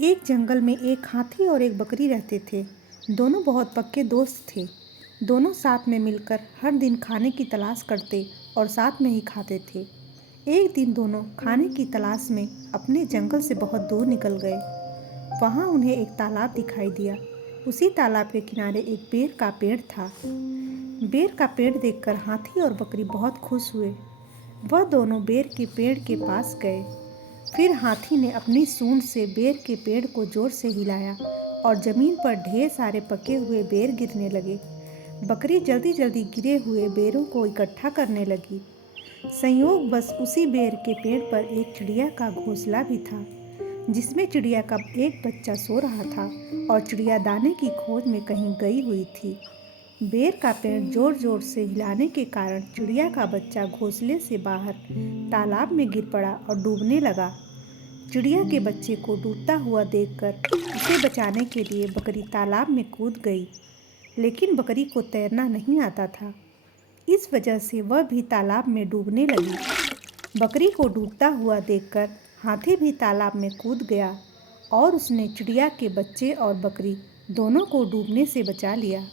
एक जंगल में एक हाथी और एक बकरी रहते थे। दोनों बहुत पक्के दोस्त थे। दोनों साथ में मिलकर हर दिन खाने की तलाश करते और साथ में ही खाते थे। एक दिन दोनों खाने की तलाश में अपने जंगल से बहुत दूर निकल गए। वहाँ उन्हें एक तालाब दिखाई दिया। उसी तालाब के किनारे एक बेर का पेड़ था। बेर का पेड़ देखकर हाथी और बकरी बहुत खुश हुए। वह दोनों बेर के पेड़ के पास गए। फिर हाथी ने अपनी सूंड से बेर के पेड़ को जोर से हिलाया और जमीन पर ढेर सारे पके हुए बेर गिरने लगे। बकरी जल्दी जल्दी गिरे हुए बेरों को इकट्ठा करने लगी। संयोगवश उसी बेर के पेड़ पर एक चिड़िया का घोंसला भी था, जिसमें चिड़िया का एक बच्चा सो रहा था और चिड़िया दाने की खोज में कहीं गई हुई थी। बेर का पेड़ जोर जोर से हिलाने के कारण चिड़िया का बच्चा घोंसले से बाहर तालाब में गिर पड़ा और डूबने लगा। चिड़िया के बच्चे को डूबता हुआ देखकर उसे बचाने के लिए बकरी तालाब में कूद गई, लेकिन बकरी को तैरना नहीं आता था। इस वजह से वह भी तालाब में डूबने लगी। बकरी को डूबता हुआ देखकर हाथी भी तालाब में कूद गया और उसने चिड़िया के बच्चे और बकरी दोनों को डूबने से बचा लिया।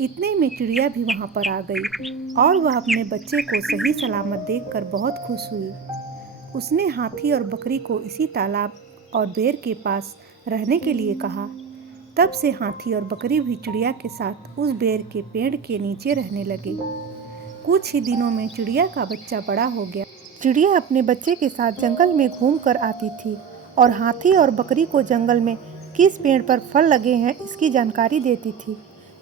इतने में चिड़िया भी वहाँ पर आ गई और वह अपने बच्चे को सही सलामत देखकर बहुत खुश हुई। उसने हाथी और बकरी को इसी तालाब और बेर के पास रहने के लिए कहा। तब से हाथी और बकरी भी चिड़िया के साथ उस बेर के पेड़ के नीचे रहने लगे। कुछ ही दिनों में चिड़िया का बच्चा बड़ा हो गया। चिड़िया अपने बच्चे के साथ जंगल में घूम कर आती थी और हाथी और बकरी को जंगल में किस पेड़ पर फल लगे हैं इसकी जानकारी देती थी।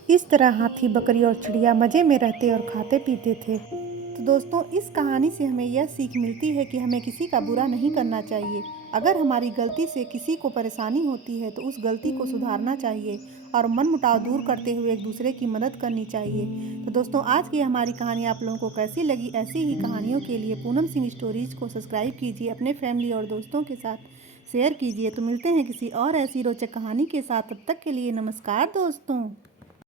इस तरह हाथी, बकरी और चिड़िया मज़े में रहते और खाते पीते थे। तो दोस्तों, इस कहानी से हमें यह सीख मिलती है कि हमें किसी का बुरा नहीं करना चाहिए। अगर हमारी गलती से किसी को परेशानी होती है तो उस गलती को सुधारना चाहिए और मनमुटाव दूर करते हुए एक दूसरे की मदद करनी चाहिए। तो दोस्तों, आज की हमारी कहानी आप लोगों को कैसी लगी? ऐसी ही कहानियों के लिए पूनम सिंह स्टोरीज को सब्सक्राइब कीजिए, अपने फैमिली और दोस्तों के साथ शेयर कीजिए। तो मिलते हैं किसी और ऐसी रोचक कहानी के साथ। तब तक के लिए नमस्कार दोस्तों।